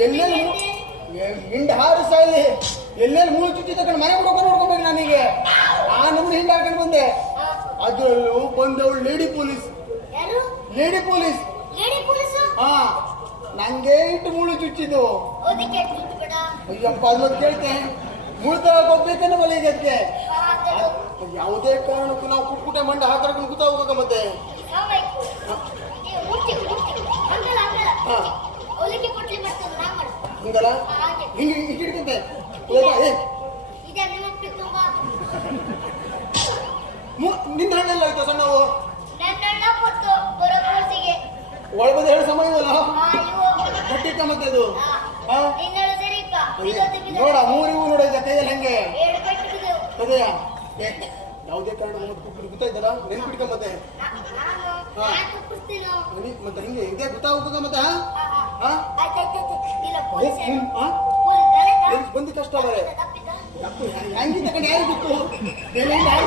ಎಲ್ಲೆಲ್ಲಿ ಹಿಂಡ್ ಹಾರಿಸ ಇಲ್ಲಿ. ಎಲ್ಲೆಲ್ಲಿ ಮೂಳು ಚುಚ್ಚಿ ತಕೊಂಡು ಮನೆ ಹುಡ್ಕೊಂಡು ನೋಡ್ಕೊಬೇಕು ನನಗೆ. ಆ ನಮ್ಮ ಹಿಂಡ್ ಹಾಕೊಂಡು ಬಂದೆ. ಅದರಲ್ಲೂ ಬಂದವಳು ಲೇಡಿ ಪೊಲೀಸ್. Lady police. ಹಾ. ನಂಗೆ ಇಟ್ಟು ಮುಳು ಚುಚ್ಚಿದ್ದು. ಅಯ್ಯಪ್ಪ ಅದೊಂದು ಕೇಳ್ತೆ ಮುಳು ತಗೊಳಕ್ ಹೋಗ್ಬೇಕನ್ನ ಮಲೆಗತ್ತೆ ಹಾ, ಯಾವುದೇ ಕಾರಣಕ್ಕೂ ನಾವು ಕುಟ್ಕುಟೆ ಮಂಡ ಹಾಕೊಂಡು ಕೂತಾ ಹೋಗಕ ಮತ್ತೆ. ಹಾ. ಹಂಗಲ್ಲ? ಹಿಂಗ ಹಾಗೆ. ಹಿಂಗೆ ಹಿಂಗೆ ಹಿಡ್ಕಂತೆ. ಏ ಇದೆ ತುಂಬಾ. ಮು- ನಿನ್ನ ಹಣ್ಣೆಲ್ಲ ಆಯ್ತು ಸಣ್ಣವು? ನನ್ನೆಲ್ಲ ಹೇಳ ಸಮಯ ಇದಲ್ಲ ಮತ್ತೆ ಬಿದ್ದೋದು. ನೋಡ ಮೂರಿಗೂ ನೋಡ ಇದೆ ಕೈಯಲ್ಲಿ ಹೆಂಗೆ. ಅದೇಯ ಯಾವುದೇ ಕಾರಣ ಮತ್ತೆ ಕುಟ್ಬಿಟ್ಟು ಗೊತ್ತಾಯ್ತಲ್ಲ ನೆನ್ಪಿಡ್ಕ ಮತ್ತೆ. ಮತ್ತೆ ಹಿಂಗೆ ಹಿಂಗೆ ಗೊತ್ತಾಗೋಗ ಮತ್ತೆ ಬಂದು ಕಷ್ಟ ಬರೇ? ಹೆಂಗಿದ್ದ ಕಡೆ ಯಾರು ಗೊತ್ತು ಎಲ್ಲಿಂದ ಯಾರು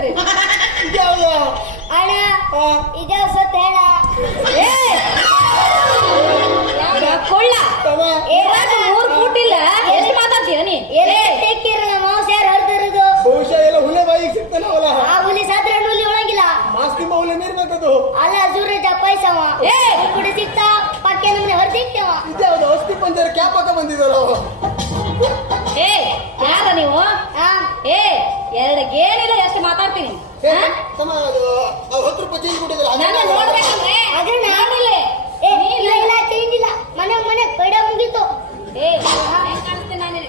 ಏನ್ ಇದ್ಯಾವ್ದು? ಅಣ್ಣ? ಇದೇ ಸತ್ ಹೇಳ? ಕೊಳ್ಳ? ಏನಾಗ ಮೂರ್ ಫೂಟಿಲ್ಲ ಎಷ್ಟು ಮಾತಾಡ್ತೀಯ ನೀ ಎಲೆ ತೆಕ್ಕಿರ ನಮ್ಮ ಮಾಂಸಾರ ಹೊರದಿರೋದು ಬಹುಶಃ ಎಲ್ಲ ಹುಲೆ ಬಾಯಿಗೆ ಸಿಗ್ತಾನವಲ್ಲ ಆ ಹುಲಿ ಸಾತ್ರ ಹುಲಿ ಒಳಗಿಲ್ಲ. ಮಾಸ್ತಿ ಮೌಲ್ಯ ಮೀರ್ಬೇಕದು ಅಲ್ಲ ಸೂರಜ ಪೈಸವ. ಏ! ಕುಡಿ ಸಿಕ್ತ ಪಕ್ಕೆ ನಮ್ನೆ ಹೊರದಿಕ್ಕವ ಇದ್ಯಾವ್ದು ಅಸ್ಥಿ ಪಂಜರ ಕ್ಯಾಪ್ ಹಾಕ ಬಂದಿದ್ದಲ್ಲ ಏ ಯಾರ ನೀವು? ತಮ್ಮ ಅದು ಅವ್ರು ಹತ್ತು ರೂಪಾಯಿ ಚೇಂಜ್ ನನ್ನ ಅದನ್ನ ನೋಡ್ಬೇಕಂದ್ರೆ ಅದನ್ನ ನಾನಿಲ್ಲಿ. ಏ ನೀ ಇಲ್ಲ ಇಲ್ಲ ಚೇಂಜ್ ಇಲ್ಲ. ಮನೆ ಮನೆ ಕಡೆ ಮುಗೀತು. ಏ ಕಾಣಿಸ್ತೀನಿ ನಾನು?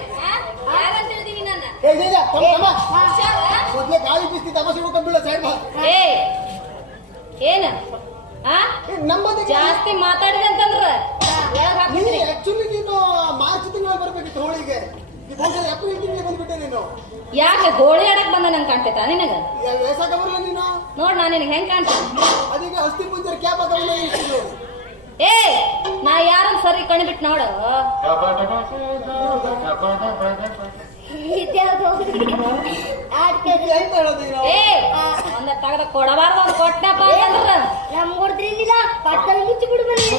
ಯಾರಂತ ಹೇಳ್ತೀನಿ ನನ್ನ ಏ, ಜಯ, ತಮ್ಮ, ತಮ್ಮ. ಹುಷಾರ? ಗಾಳಿ ಬಿಸ್ತಿ ತಮಾಷೆ ಮಾಡ್ಕೊಂಡ್ಬಿಡ ಸೈಡ್ ಬಾ ಏ ಏನ? ಆ? ನಮ್ಮದು ಜಾಸ್ತಿ ಮಾತಾಡಿದೆ ಅಂತಂದ್ರ ಆಕ್ಚುಲಿ ನೀನು ಮಾರ್ಚ್ ತಿಂಗಳಲ್ಲಿ ಬರ್ಬೇಕಿತ್ತು ಹೋಳಿಗೆ. ಯಾಕೆ ಗೋಳಿ ಆಡಕ್ ಬಂದ ನಂಗೆ ಕಾಣ್ತೈತ ನಿನಗ? ಯಾ- ಬೇಸಾಕ ನೀನು? ನೋಡ್ ನಾನು ನಿನಗೆ ಹೆಂಗ್ ಕಾಣ್ತೀನಿ ಅದೀಗ ಅಸ್ಥಿ ಪಂಜರ ಕ್ಯಾಪ್ ಹಾಕ ಬಂದ ಇಷ್ಟು ಏ ನಾ ಯಾರನ್ನ ಸರಿ ಕಣ್ಬಿಟ್ ನೋಡ. ಒಂದ ತಗದ ಕೊಡಬಾರ್ದು ಒಂದು ಕೊಟ್ಟನಪ್ಪ ಅಂತಂದ್ರ. ನಮ್ ಪಟ್ಟಲ್ಲಿ ಮುಚ್ಚಿ ಬಿಡು ಬನ್ನಿ.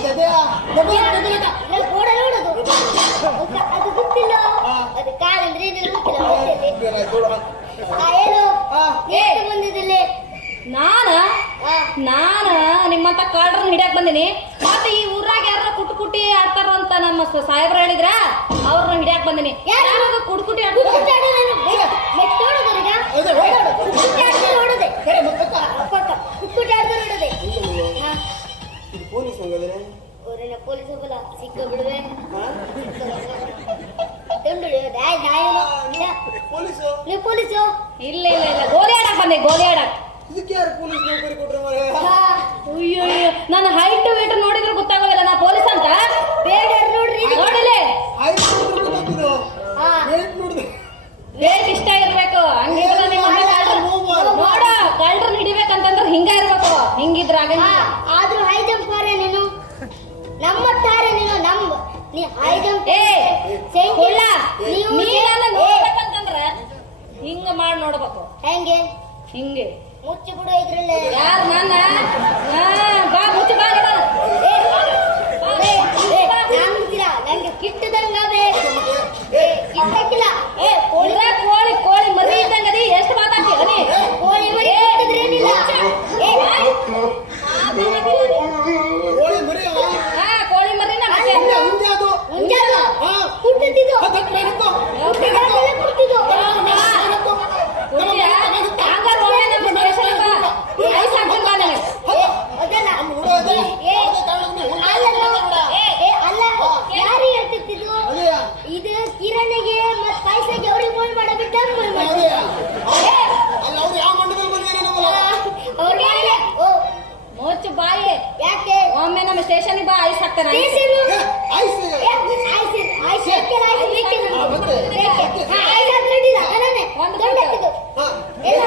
ಅದೇ ಕಾಲಂದ್ರೆ ಏನು ಬಂದಿದ್ದಲ್ಲಿ? ನಾನ? ನಾನ? ನಿಮ್ಮಂತ ಕಳ್ಳರನ್ನ ಹಿಡಿಯಕ್ ಬಂದಿನಿ. ಮತ್ತೆ ಈ ಊರಾಗ ಯಾರ ಕುಟ್ ಕುಟಿ ಆಡ್ತಾರ ಅಂತ ನಮ್ಮ ಸಾಹೇಬ್ರು ಹೇಳಿದ್ರ? ಅವ್ರನ್ನ ಹಿಡಿಯಕ್ ಬಂದಿನಿ. ಯಾರು? ಕುಟ್ ಕುಟಿ ಆಡ್ತಾರ ಪೊಲೀಸ್ ಸಿಕ್ಕ ಬಿಡುವೆ ಇಲ್ಲ. ನೀವು ಪೊಲೀಸು? ಇಲ್ಲ ಇಲ್ಲ ಇಲ್ಲ. ಗೋಲಿ ಆಡಕ್ ಬಂದೆ ಗೋಲಿ ಆಡಕ್ ಇದಕ್ಕೆ ಯಾರು ಪೊಲೀಸ್ ನೌಕರಿ ಕೊಟ್ರೆ ಅಯ್ಯೋ ನನ್ನ ಹೈಟ್ ವೇಟ್ ನೋಡಿದ್ರೆ ಗೊತ್ತಾಗೋದಿಲ್ಲ. ನಾ ಪೊಲೀಸ್ ಅಂತ? ಒಮ್ಮೆ ನಮ್ಮ ಸ್ಟೇಷನ್ ಬಾ ಐಸ್ ಹಾಕ್ತಾರ ice ice ice ice ice ಒಂದು ಗಂಟೆ ಎಲ್ಲ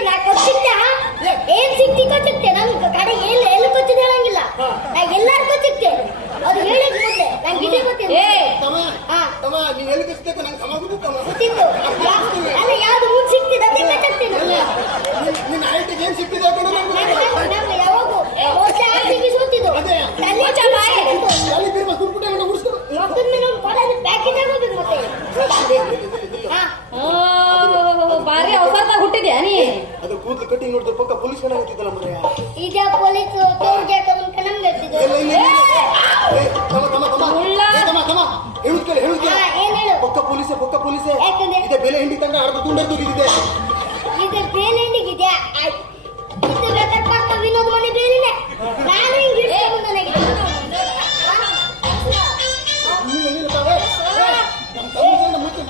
ನಾ ಕೊತ್ತಿದ್ದೆ ಏನ್ ಸಿಕ್ತಿ ಕೊತ್ತಿದ್ದೆ ನಮ್ಗೆ ಕಡೆ ಎಲ್ಲ ಎಲ್ಲಿ ಕೊತ್ತಿದ್ದೆ ಹೇಳಂಗಿಲ್ಲ ನಾ ಎಲ್ಲಾರು ಕೊತ್ತಿದ್ದೆ ಅವ್ರು ಹೇಳಿದ್ ತಮಾ ನಂಗೆ ತಮಾ ಗೊತ್ತಿಲ್ಲ. ತಮ್ಮ ತಮ್ಮ ನೀವು ಎಲ್ಲಿ ಗೊತ್ತಿತ್ತು. ಅದು ಕೂದಲು ಕಟ್ಟಿ ನೋಡಿದ್ರೆ ಪಕ್ಕ ಪೊಲೀಸ್ ಕಣ ಗೊತ್ತಿದ್ದಲ್ಲ ಮನೆಯ ಈಗ ಪೊಲೀಸ್ ತೋರ್ಗೆ ತಮ್ಮ ಕಣಂಗ್ ಎತ್ತಿದ್ರು ತಮ್ಮ ತಮ್ಮ ತಮ್ಮ. ತಮ್ಮ ತಮ್ಮ. ಹೇಳುತ್ತೇನೆ ಹೇಳುತ್ತೇನೆ ಪಕ್ಕ ಪೊಲೀಸ್ ಪಕ್ಕ ಪೊಲೀಸ್. ಇದೆ ಬೆಲೆ ಹಿಂಡಿ ತಂಗ ಅರ್ಧ ತುಂಡ ತೂಗಿದಿದೆ ಇದು ಬೇಲೆ ಹಿಂಡಿಗಿದೆ ಇದು ಬೇಕಾದ ವಿನೋದ್ ಮನೆ ಬೇಲಿನೇ. ನಾನು ಹಿಂಗೆ ನನಗೆ?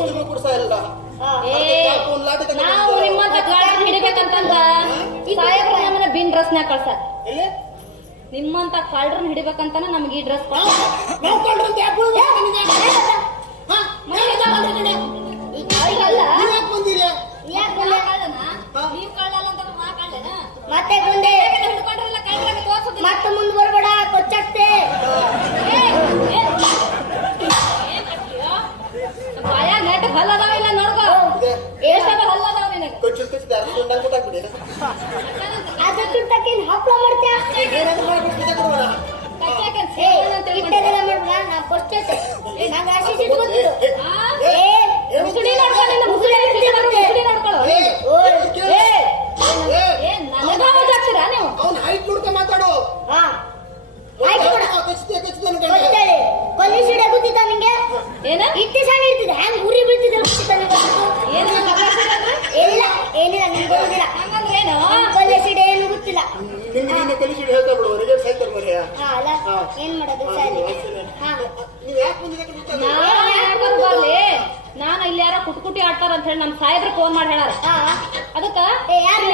ಕೂಡ ಇಲ್ಲ ನಾವು ನಿಮ್ಮಂತ ಹಿಡಿಬೇಕಂತಂದ ಬಿನ್ ಡ್ರೆಸ್ನ್ಯಾಗ ಕಳ್ಸ. ನಿಮ್ಮಂತ ಕಾಲ್ಡ್ರನ್ ಹಿಡಿಬೇಕಂತ ನಮ್ಗೆ ಈ ಡ್ರೆಸ್ ಯಾಕೆ ಮತ್ತೆ ಮುಂದೆ ಮತ್ತೆ ಮುಂದೆ ಬರ್ಬೇಡ ಕೊಚ್ಚತ್ತೆ ಹಲ್ಲದಾವ ಇಲ್ಲ ನೋಡ್ಕೋ. ಎಷ್ಟ ಹಲ್ಲದಾವ ನಿನಗೆ? ಕೊಚ್ಚು ಕೊಚ್ಚು ದಾರ ಕೊಂಡಾಗ ಕೊಟ್ಟಾಗ್ಬಿಡಿ ಅದ ತುಟ್ಟಕ್ಕಿನ ಹಪ್ಪಳ ಮಾಡ್ತ್ಯಾ? ಹೇಳಿ ನಮ್ಮ ಸಾಯಿದ್ರ ಫೋನ್ ಮಾಡಿ ಹೇಳಾರ. ಅದಕ್ಕ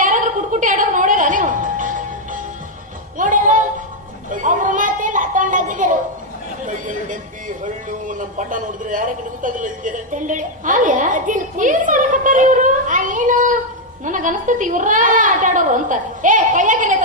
ಯಾರಾದ್ರೂ ಕುಟ್ಕುಟಿ ಆಡೋರು ನೋಡಿರ ನೀವು? ನೋಡಿಲ್ಲ. ನಮ್ಮ ಪಟ ನೋಡಿದ್ರೆ ಯಾರಿಗೆ ಇವರು? ಏನು? ನನಗೆ ಇವ್ರ ಆಟ ಆಡೋರು ಅಂತ. ಏ ಕೈಯಾಗೇನೈತ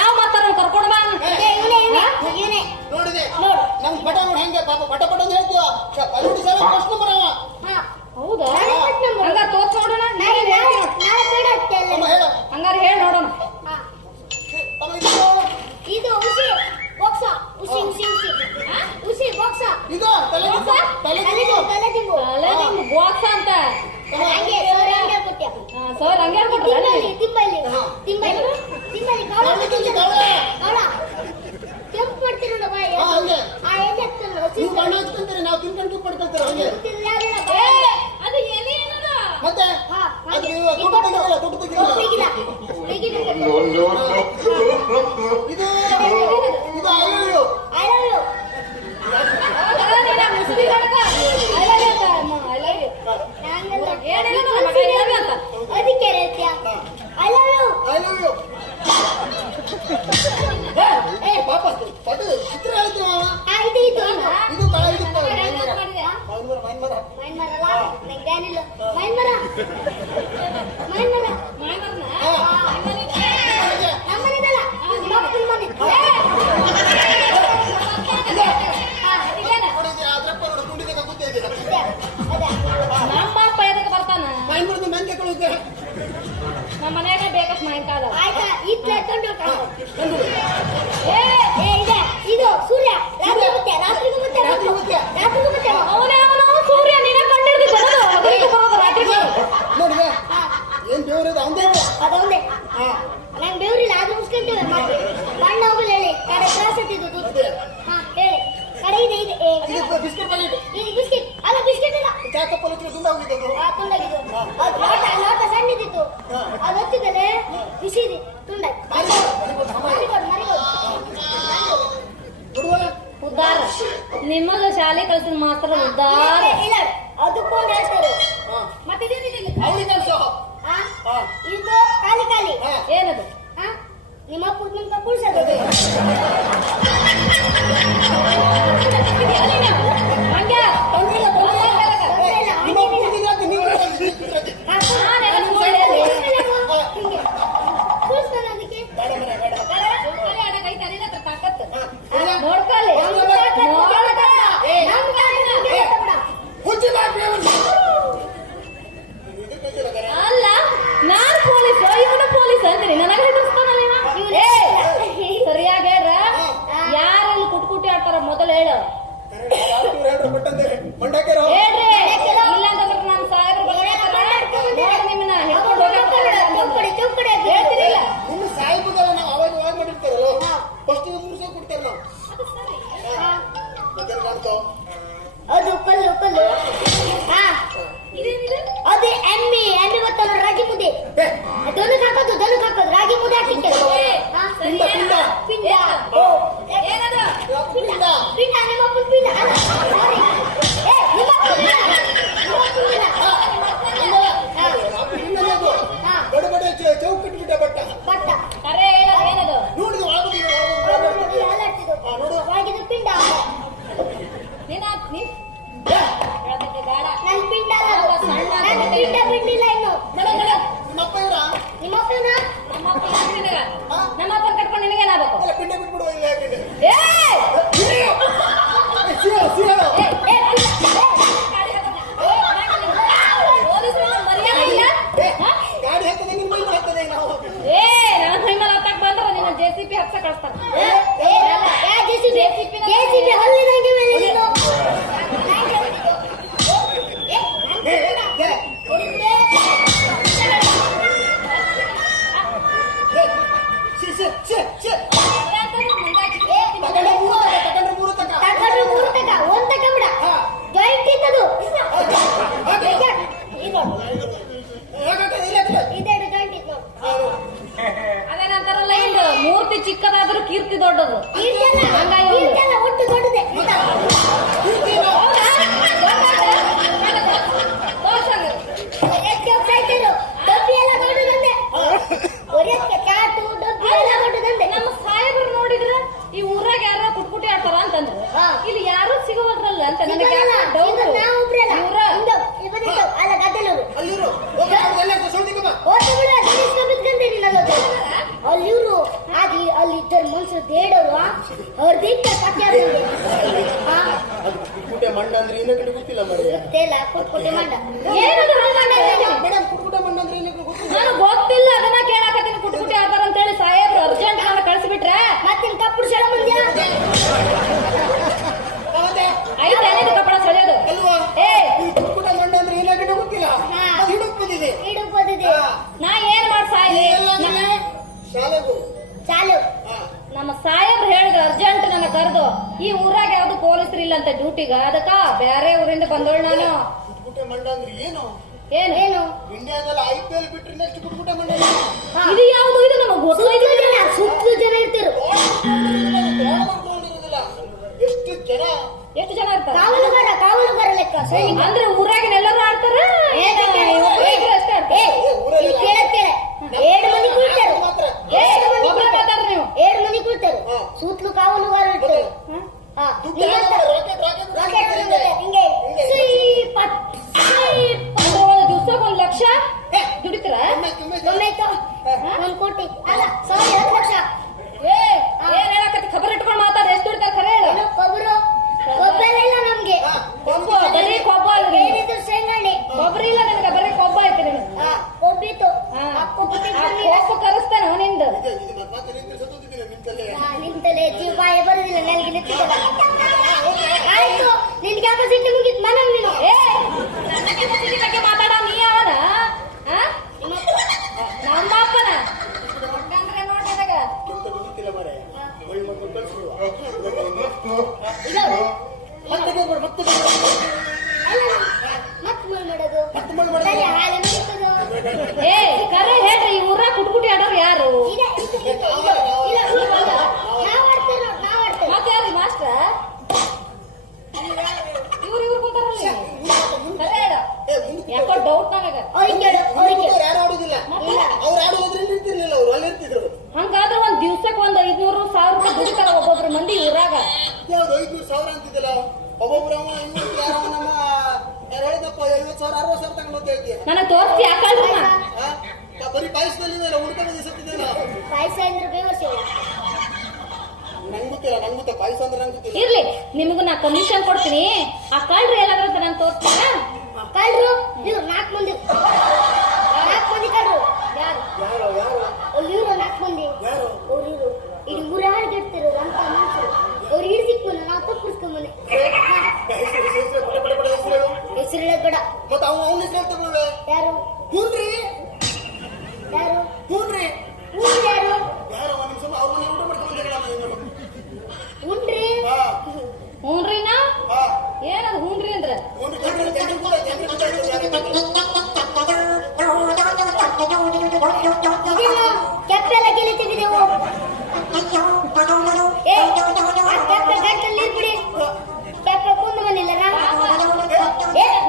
no, no, no. ನಮ್ಮ ಮನೆಯಾಗ ಬೇಕಷ್ಟು ಮಾವಿನಕಾಲ ಆಯ್ತಾ? ಇದು ಏ, ಇದು. ಸೂರ್ಯ. ರಾತ್ರಿ ಮತ್ತೆ ರಾತ್ರಿಗೂ ಮತ್ತೆ ಮತ್ತೆ. ಸೂರ್ಯ. ನಿನ್ನ ರಾತ್ರಿ ನೋಡಿದೆ ಏನ್ ದೇವ್ರದ ಅವಂದೇ ಅದೊಂದೇ ಬಣ್ಣ ಹೋಗಲಿ ಕಡೆ ತ್ರಾಸ ಹತ್ತಿದ್ದು ಹಾ. ಅರೆ ಇದೆ ಬಿಸ್ಕೆಟ್ ಬಿಸ್ಕೆಟ್ ಅಲ್ಲ ಬಿಸ್ಕೆಟ್ ನಿಮಗೆ ಶಾಲೆ ಕಳಿಸಿದ ಮಾತ್ರ ಉದ್ದಾರ. ಅದಕ್ಕೂ मंडा के रहो। ಮೂರ್ತಿ ಚಿಕ್ಕದಾದ್ರೂ ಕೀರ್ತಿ ದೊಡ್ಡದು. ಹಂಗಾಗಿ ಸುದ್ದಿ ಹೇಳೋರು ಅವ್ರ ದೀಪ ಮಣ್ಣ ಅಂದ್ರೆ ಗೊತ್ತಿಲ್ಲ ಮಣ್ಣ. ಅಂದ್ರೆ ಗೊತ್ತಿಲ್ಲ ಅದನ್ನ ಡ್ಯೂಟಿಗ ಅದಕ್ಕ ಬ್ಯಾರೆ ಊರಿಂದ ಬಂದೋಳ್ ನಾನು. ಏನು? ಸುತ್ತಲೂ ಜನ. ಎಷ್ಟು ಜನ? ಎಷ್ಟು ಇರ್ತಾರೆ? ಕಾವಲುಗಾರ ಲೆಕ್ಕ. ಅಂದ್ರೆ ಊರಾಗಿನ ಎಲ್ಲರೂ ಆಡ್ತಾರ? ನೀವು ಇರ್ತಾರೆ. Okay. ಕಮಿಷನ್ ಕೊಡ್ತೀನಿ. ಆ ಕಳ್ರು ಎಲ್ಲಾದ್ರೂ ಅಂತ ನಾನು ತೋರ್ಸ್ತಾನ? ಕಳ್ರು ನಾಲ್ಕು ಮಂದಿ. ನಾಲ್ಕು ಮಂದಿ ಕಳ್ರು ಯಾರು? ನಾಲ್ಕು ಮಂದಿ. ಇಲ್ಲಿ ಇಡೀ ಊರ ಹಾಡ್ಗಿಡ್ತಿರೋದು ಅಂತ ಅವ್ರು ಇಡೀ ಸಿಕ್ಕ ನಾವು ತಪ್ಪಿಸ್ಕೊಂಡ್ ಹೆಸರು ಹೇಳಬೇಡ ಮತ್ತೆ ಯಾರು? ಯಾರು? ನೀವು ಗಿಲ್ಲಿ ತೆಗೆದೆವು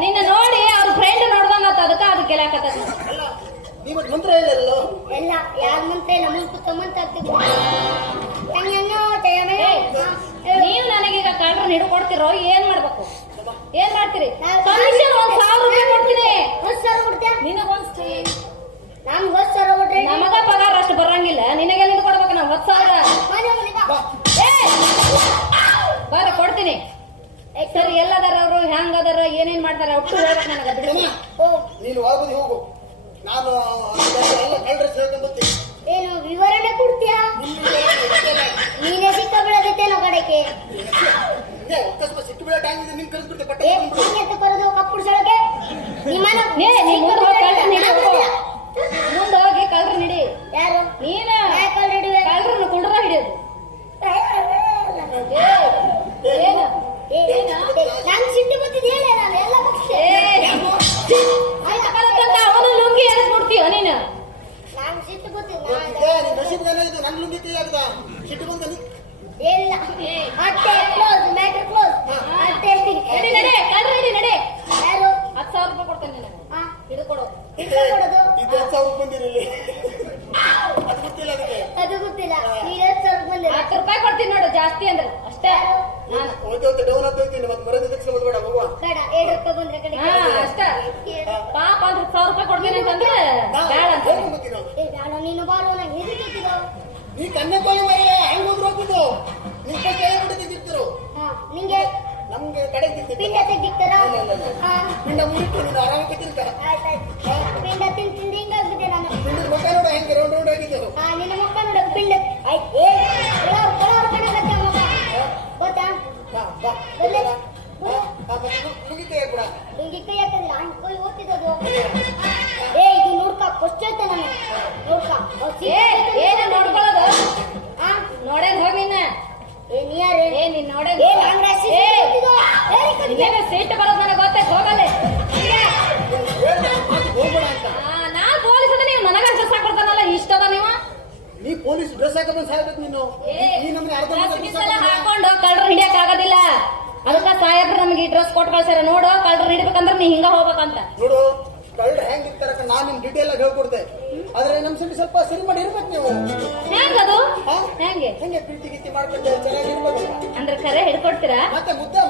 ನಿನ್ನ ನೋಡಿ ಅವ್ರ ಫ್ರೆಂಡ್ ನೋಡ್ದಂಗತ್ತ ಅದಕ್ಕ ಅದು ಕೆಲಾಕತ್ತ ಮಂತ್ರ ಇಲ್ಲ ಎಲ್ಲ ಯಾರ ಮಂತ್ರ ನನಗೀಗ ಕಾಲ್ರನ್ನ ಹಿಡ್ಕೊಡ್ತಿರೋ ಏನ್ ಮಾಡ್ಬೇಕು ಏನ್ ಮಾಡ್ತೀರಿ ಒಂದ್ ಸಾವಿರ ರೂಪಾಯಿ ಕೊಡ್ತೀನಿ ಒಂದ್ ಸಾವಿರ ನಾನು ಹೊತ್ತು ಸಾವಿರ ನಮಗ ಪಗಾರ ಅಷ್ಟು ಬರಂಗಿಲ್ಲ. ನಿನಗೆಲ್ಲಿಂದ ಕೊಡ್ಬೇಕು ನಾವು ಹೊತ್ತು ಸಾವಿರ? ಬರ ಕೊಡ್ತೀನಿ. ಸರಿ ಎಲ್ಲದಾರ ಅವರು ಹೆಂಗ ಅದಾರ ಏನೇನ್ ಮಾಡ್ತಾರ ಒಟ್ಟು ಹೇಳ್ಬೇಕು ನನಗೆ ಬಿಡಿ ನೀನು ಹೋಗು. ನಾನು ಎಲ್ಲ ಏನು ವಿವರಣೆ ಕೊಡ್ತೀಯಾ? ನೀನೇ ಸಿಕ್ಕ ಬೀಳೋದೈತೆ ನಾವು ಕಡೆಗೆ. ಸಿಕ್ಕು ಬೀಳೋ ಟೈಮ್ ಇದೆ ನಿಮ್ಗೆ ಕರೆಸ್ಬಿಡ್ತೆ ಪಟ್ಟೆ ನೀನು ನೀ ಕನ್ಯಾಕೋಲಿ ಕೋಲಿ ಹೆಂಗ್ ಹೋದ್ರು ಹೋಗ್ಬಿಟ್ಟು ನಿಮ್ ಕಷ್ಟ ಕೆಳಗೆ ಬಿಟ್ಟು ತೆಗಿರ್ತಿರು ಹಾ ನಿಂಗೆ? ನಮ್ಗೆ ಕಡೆ ಪಿಂಡ ತೆಗಿತಾರ ಪಿಂಡ ಮುಗಿಟ್ಟು ನೀನು ಪಿಂಡ ತಿಂದು ತಿಂದು ಹಿಂಗಾಗ್ಬಿಟ್ಟೆ ನಾನು. ಪಿಂಡದ ಮುಖ ನೋಡ ಹೆಂಗೆ ರೌಂಡ್ ರೌಂಡ್ ಆಗಿದ್ದೆವು ಹಾ ನಿನ್ನ ಮುಖ ನೋಡ ಪಿಂಡ. ಆಯ್ತು ಗೊತ್ತಾ? ಮುಗಿತೆ ಕೂಡ. ಹಿಂಗೆ ಹಂಗೆ ಓದ್ತಿದ್ದದು ಏ ಇದು ನೋಡ್ಕ ಕೊಚ್ಚೈತೆ ನಾನು. ನೋಡ್ಕ. ಏ ಹಾಕಿದ್ರೆ ಏನ ನೋಡ್ಕೊಳ್ಳೋದು ಹಾ ನೋಡೇನ್ ಹೋಗಿ ನಿನ್ನ ಏ ನೀ ಯಾರೇ ಏ ನೀನ್ ನೋಡೇ ಏ ನಂಗ್ ರಾಶಿ ಏ ಗೊತ್ತಿದ್ದು. ಹೇಳಿ ಕಣೆ. ನಿನಗೆ ಸೀಟ್ ಬರೋದು ನನಗೆ ಗೊತ್ತೈತೆ ಹೋಗಲ್ಲಿ. ನಾ ಪೊಲೀಸ್ ಅದ ನೀವು ನನಗ ಡ್ರೆಸ್ ಹಾಕೊಡ್ತಾನಲ್ಲ ಇಷ್ಟದ ನೀವು? ನೀ ಪೊಲೀಸ್ ಡ್ರೆಸ್ ಹಾಕೊಂಡ್ ಸಾಯ್ಬೇಕು ನೀನು. ಏ, ಈ ನಮ್ಗೆ ಹಾಕೊಂಡ್ ಕಳ್ಳರು ಹಿಡಿಯಕ್ ಆಗೋದಿಲ್ಲ ಅದಕ್ಕ ಸಾಹೇಬ್ರು ನಮ್ಗೆ ಈ ಡ್ರೆಸ್ ಕೊಟ್ಟು ಕಳ್ಸ್ಯಾರ. ನೋಡು ಕಳ್ಳರು ಹಿಡಿಬೇಕಂದ್ರೆ ನೀ ಹಿಂಗ ಹೋಗ್ಬೇಕಂತ. ನೋಡು ಕಳ್ಳ ಹೆಂಗ್ ಇರ್ತಾರ ನಾನ್ ನಿಮ್ ಡೀಟೇಲ್ ಆಗಿ ಹೇಳ್ಕೊಡ್ತೆ. ಆದ್ರೆ ನಮ್ ಸರಿ ಸ್ವಲ್ಪ ಸರಿ ಮಾಡಿ ಇರ್ಬೇಕು ನೀವು. ಹೆಂಗದು ಹಾ? ಹೆಂಗೆ? ಹೆಂಗೆ ಪ್ರೀತಿ ಗೀತಿ ಮಾಡ್ಕೊಂಡು ಚೆನ್ನಾಗಿರ್ಬೇಕು ಅಂದ್ರೆ ಕರೆ ಹಿಡ್ಕೊಡ್ತೀರಾ ಮತ್ತೆ ಮುದ್ದೆ.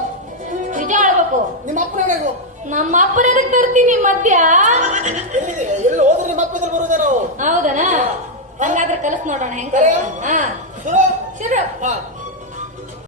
ನಿಜ ಹೇಳ್ಬೇಕು. ನಿಮ್ಮ ಅಪ್ಪನ ಹೇಳು ನಮ್ಮ ಅಪ್ಪನ ಎದಕ್ ತರ್ತೀನಿ ಮಧ್ಯ? ಎಲ್ಲಿದೆ? ಎಲ್ಲಿ ಹೋದ್ರೆ ನಿಮ್ಮ ಅಪ್ಪದಲ್ಲಿ ಬರೋದೇ ನಾವು ಹೌದನಾ? ಹಂಗಾದ್ರೆ ಕಲಸ್ ನೋಡೋಣ ಹೆಂಗ ಕರೆ? ಹಾ. ಶುರು? ಶುರು. ಹಾ.